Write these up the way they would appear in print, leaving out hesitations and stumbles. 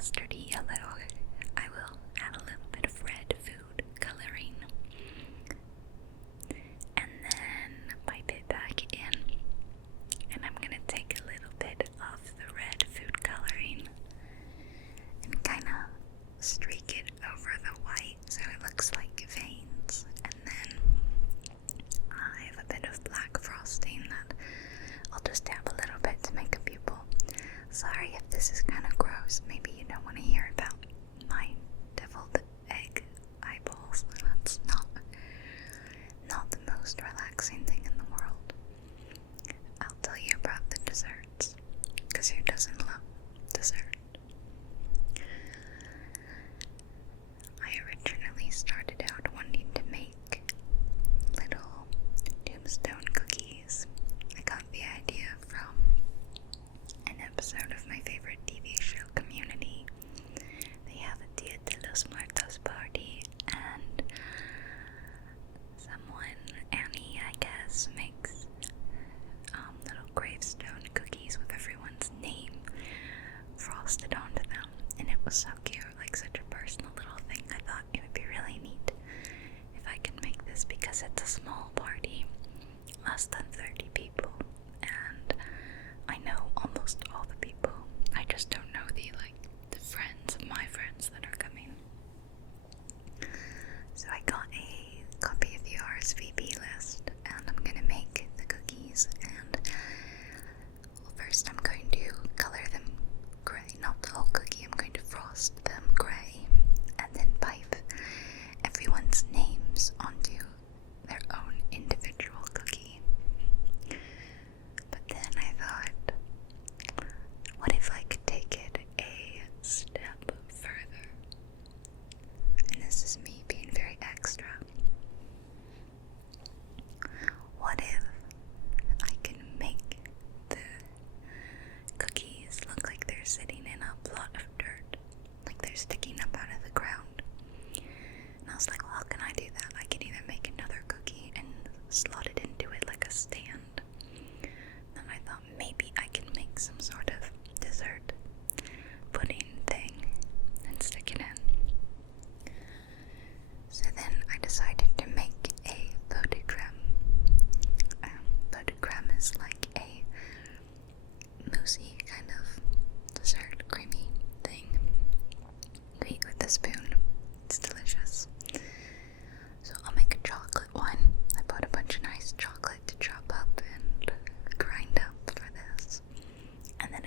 mustardy yellow. I will add a little bit of red food coloring and then pipe it back in. And I'm gonna take a little bit of the red food coloring and kind of streak it over the white so it looks like veins. And then I have a bit of black frosting that I'll just dab a little bit to make a pupil. Sorry if this is kind of gross. Maybe you don't want to hear about my deviled egg eyeballs. That's not the most relaxing thing in the world. I'll tell you about the desserts, because who doesn't love dessert? I originally started out wanting to make little tombstone cookies. I got the idea from an episode of my favorite TV show, Community. They have a Dia de los Muertos party, and someone, Annie, I guess, makes little gravestone cookies with everyone's name frosted onto them, and it was so cute, like such a personal little thing. I thought it would be really neat if I could make this, because it's a small party, less than 30 people, and I know almost all the people. I just don't know the friends of my friends that are coming. So I got a copy of the RSVP list, and I'm gonna make the cookies. And first I'm going to color them gray, not the whole cookie. I'm going to frost them gray, and then pipe everyone's names onto their own individual cookie. But then I thought, what if I could take it a step further? And this is me being very extra. What if I can make the cookies look like they're sitting in a plot of dirt, like they're sticking up out of the ground? And I was like, well, how can I do that? I can either make another cookie and slot it into it like a stand. Then I thought maybe I can make some sort of dessert pudding thing and stick it in. So then I decided to make a loaded creme. Loaded creme is like a moussey kind of dessert, creamy thing. You eat with a spoon. It's delicious. So I'll make a chocolate one. I bought a bunch of nice chocolate to chop up and grind up for this. And then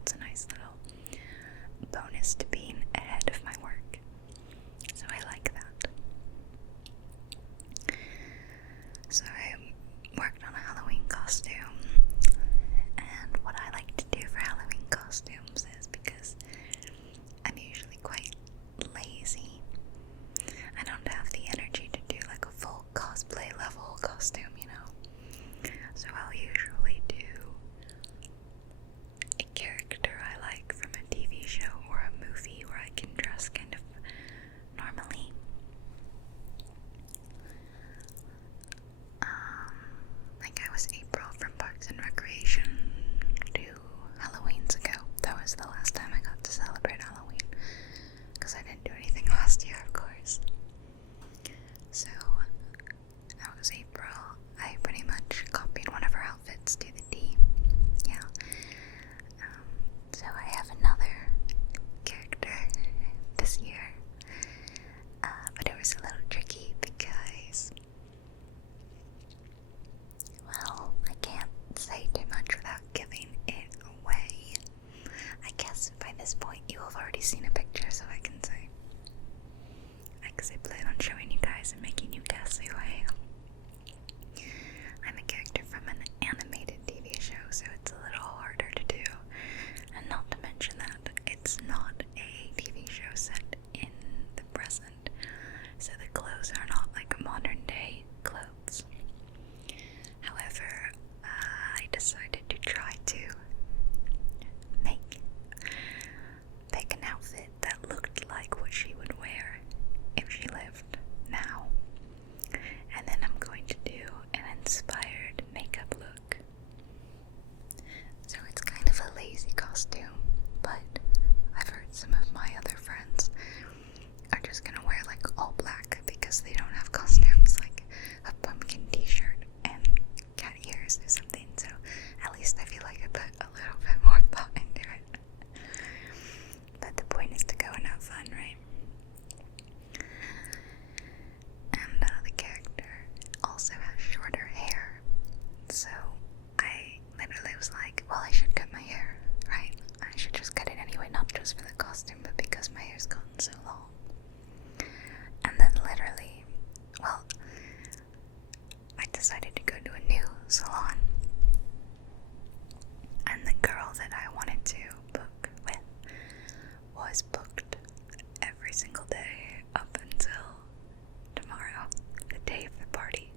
that's a nice little bonus to being ahead of my work. So I like that. So I worked on a Halloween costume, and what I like to do for Halloween costumes is, because I'm usually quite lazy, I don't have the energy to do like a full cosplay level costume, you know. So I'll usually do a character I like from a TV show or a movie where I can dress kind of normally. Like I was April from Parks and Recreation 2 Halloweens ago. That was the last time I got to celebrate Halloween, because I didn't do anything last year, of course. So that was April. I pretty much copied one of her outfits to the D. Yeah. So I have another character this year. But it was a little tricky because, well, I can't say too much without giving it away. I guess by this point you have already seen a picture, so I can say. Because I plan on showing you guys and making you guess who I am. I'm a character from an animated TV show, so it's a little harder to do. And not to mention that it's not a TV show set in the present, so the clothes are not like modern day clothes. However, I decided to try to pick an outfit that looked like what she would wear if she lived now. And then I'm going to do an inspired makeup look. So it's kind of a lazy costume, but I've heard some of my other friends are just gonna wear like all black because they don't have costumes, like a pumpkin t-shirt and cat ears or something. So at least I feel like I put a little bit more thought into it. But the point is to go and have fun, right? And the character also has shorter hair, so I literally was like, well, I should cut my hair, right? I should just cut it anyway, not just for the costume, but because my hair's gotten so long. And then literally, well, I decided to go to a new salon, and the girl that I wanted to book with was booked every single day up until tomorrow, the day of the party.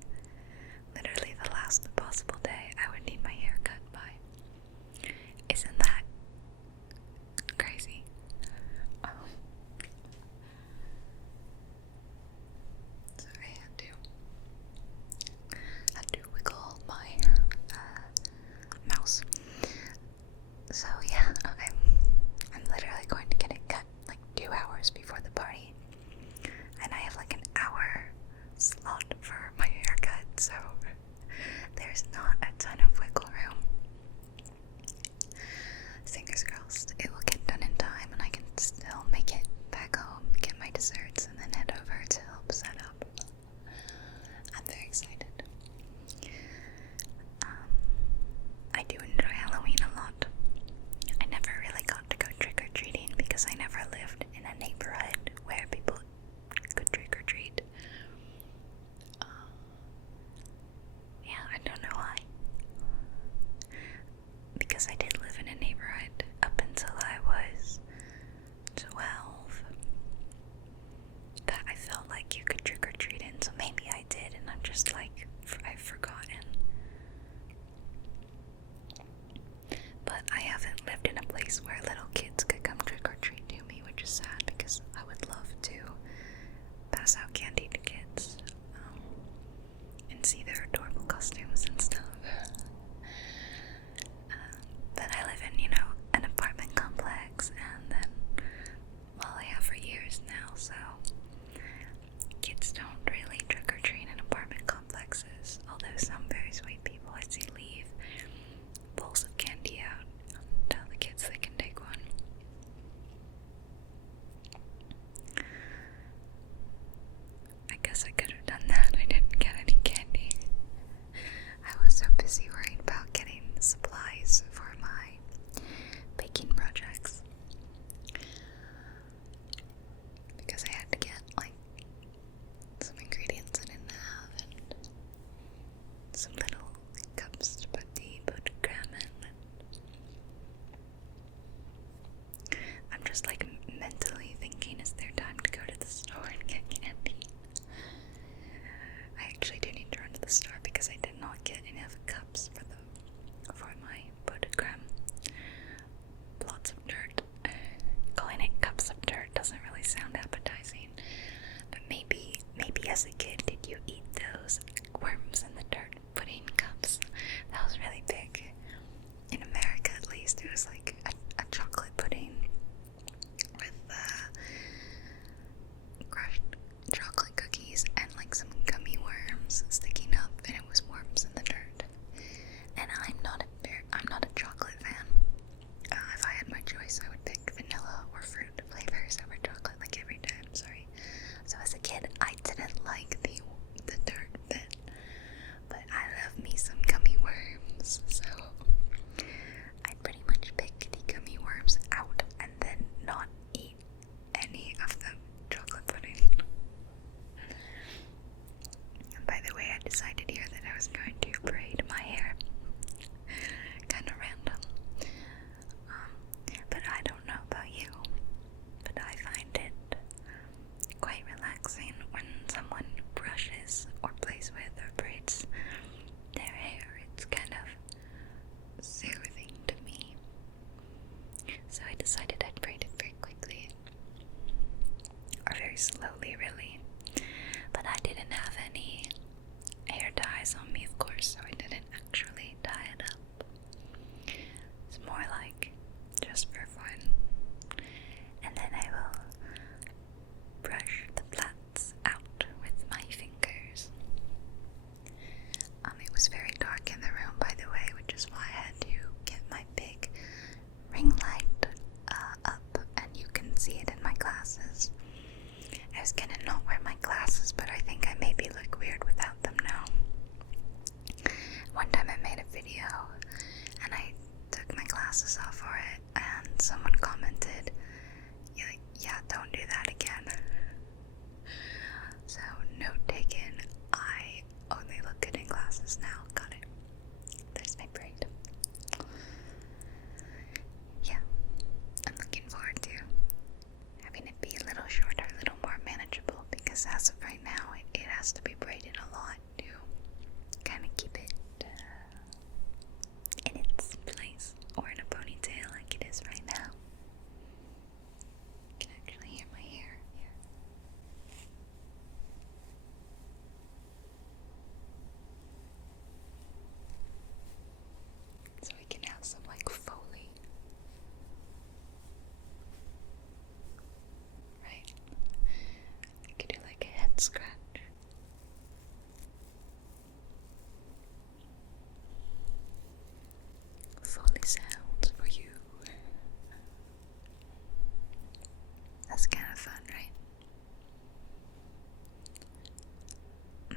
Literally the last possible day I would need my hair cut by. Isn't that crazy? So I had to wiggle my mouse. So yeah, I'm literally going to get it cut like 2 hours before the party, and I have like an hour slot for my haircut, so there's not a ton of wiggle room. Fingers crossed it will get done in time and I can still make it back home, get my desserts, and then head over to help set up. I'm very excited. I do enjoy Halloween a lot. I never really got to go trick-or-treating because I never lived in a neighborhood where people could trick-or-treat. Yeah, I don't know why. Because I did live in a neighborhood up until I was 12 that I felt like you could trick-or-treat in, so maybe I did, and I'm just like, I've forgotten. But I haven't lived in a place where little kids could come trick-or-treat to me, which is sad because I would love to pass out candy to kids and see their adorable costumes and stuff. But I live in, an apartment complex, and then, well, I have for years now, so kids don't really trick-or-treat in apartment complexes, although some very sweet people I see leave bowls of candy out, tell the kids they can take one. just like mentally thinking, is there time to go to the store and get candy? I actually do need to run to the store because I did not get enough cups for my Bodegrim. Lots of dirt. Calling it cups of dirt doesn't really sound appetizing. But maybe as a kid, did you eat those worms in the dirt pudding cups? That was really big. In America, at least, it was like a chocolate pudding with crushed chocolate cookies and like some gummy worms sticking up, and it was worms in the dirt. And I'm not a chocolate fan. If I had my choice, I would pick vanilla or fruit flavors over chocolate, like every time. Sorry. So as a kid, I didn't like the dirt bit, but I love me some gummy worms. So I'd pretty much pick the gummy worms out and then not eat any of the chocolate pudding. And by the way, I decided here that I was going to braid my hair. Kind of random. But I don't know about you, but I find it quite relaxing when someone brushes or plays with or braids their hair. It's kind of soothing to me. So I decided I'd braid it very quickly, or very slowly really. But I didn't have any hair ties on me, of course, so I didn't actually tie it up. It's more like just for fun. And then I will brush the plaits out with my fingers. It was very dark in the room, by the way, which is why I had to get my big ring light up, and you can see it in my glasses. I was gonna not wear my glasses, but I think I maybe look weird without them now. One time I made a video, and I took my glasses off for it, and someone commented, yeah, don't do that again. So, note taken, I only look good in glasses now. Got it. There's my braid. Yeah, I'm looking forward to having it be a little shorter, a little more manageable, because as of right now, it has to be braided a lot to kind of keep it in its place, or in a ponytail like it is right now. You can actually hear my hair here. So we can have some like Foley. Right? I could do like a head scratch. Foley sounds for you. That's kind of fun, right?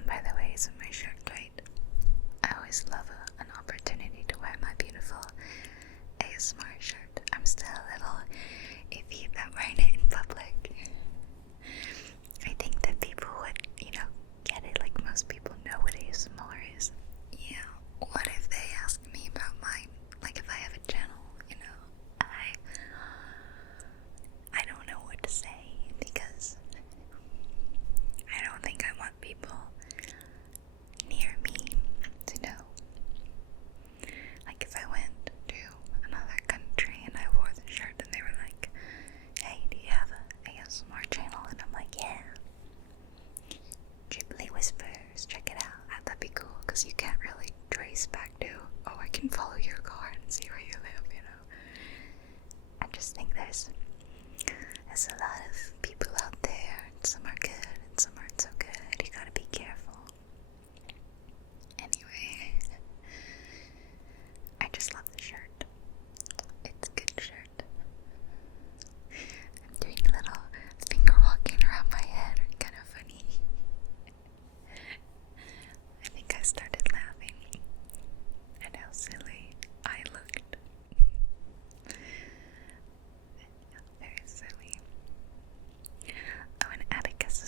By the way, isn't my shirt great? I always love an opportunity to wear my beautiful ASMR shirt. I'm still a little iffy about wearing it in public. I think that people would, get it, like most people know what ASMR is. Yeah, what if they ask me about if I have a channel, I don't know what to say, because I don't think I want people near me to know. Like if I went to another country and I wore the shirt and they were like, hey, do you have an ASMR channel? And I'm like, yeah, JubileeWhispers, check it out. That'd be cool, because you can't really trace back to, oh, I can follow your car and see where you live, I just think there's a lot of people out there, and some are good and some aren't so good. You gotta be careful. Anyway, I just love the shirt. It's a good shirt. I'm doing a little finger walking around my head, kind of funny. I think I started laughing at how silly I looked. Very silly. Oh, and Atticus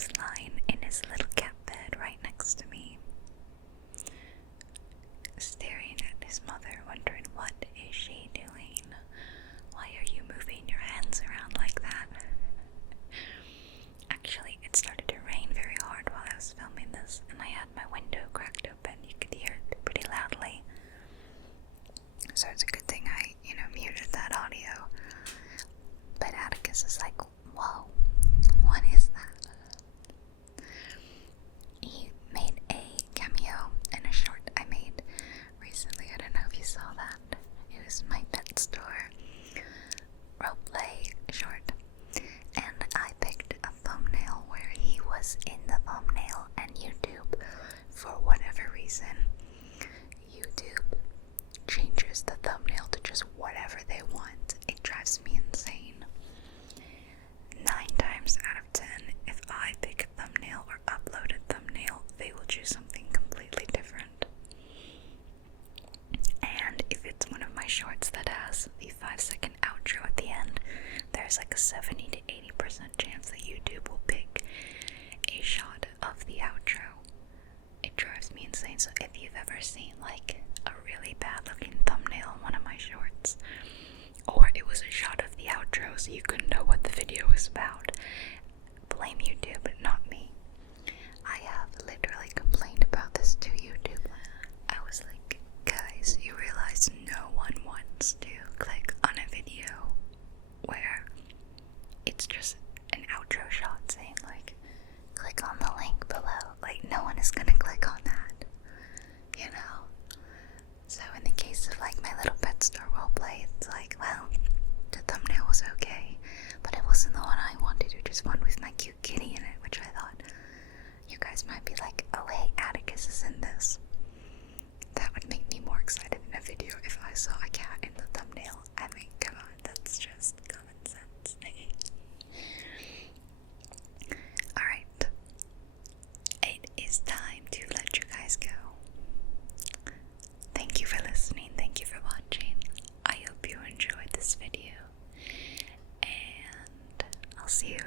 there's like a 70 to 80% chance that YouTube will pick a shot of the outro. It drives me insane. So if you've ever seen like a really bad looking thumbnail on one of my shorts, or it was a shot of the outro so you couldn't know what the video was about, blame YouTube, but not me. I have literally complained about this to YouTube. I was like, guys, you realize no one wants to click on a video where it's just an outro shot saying like, click on the link below. Like, no one is gonna click on that, you know? So in the case of like my little pet store roleplay, it's like, well, the thumbnail was okay, but it wasn't the one I wanted, or just one with my cute kitty in it, which I thought you guys might be like, oh hey, Atticus is in this. That would make me more excited in a video if I saw a cat in the thumbnail. I mean, come on, that's just common sense. Alright, it is time to let you guys go. Thank you for listening, thank you for watching. I hope you enjoyed this video, and I'll see you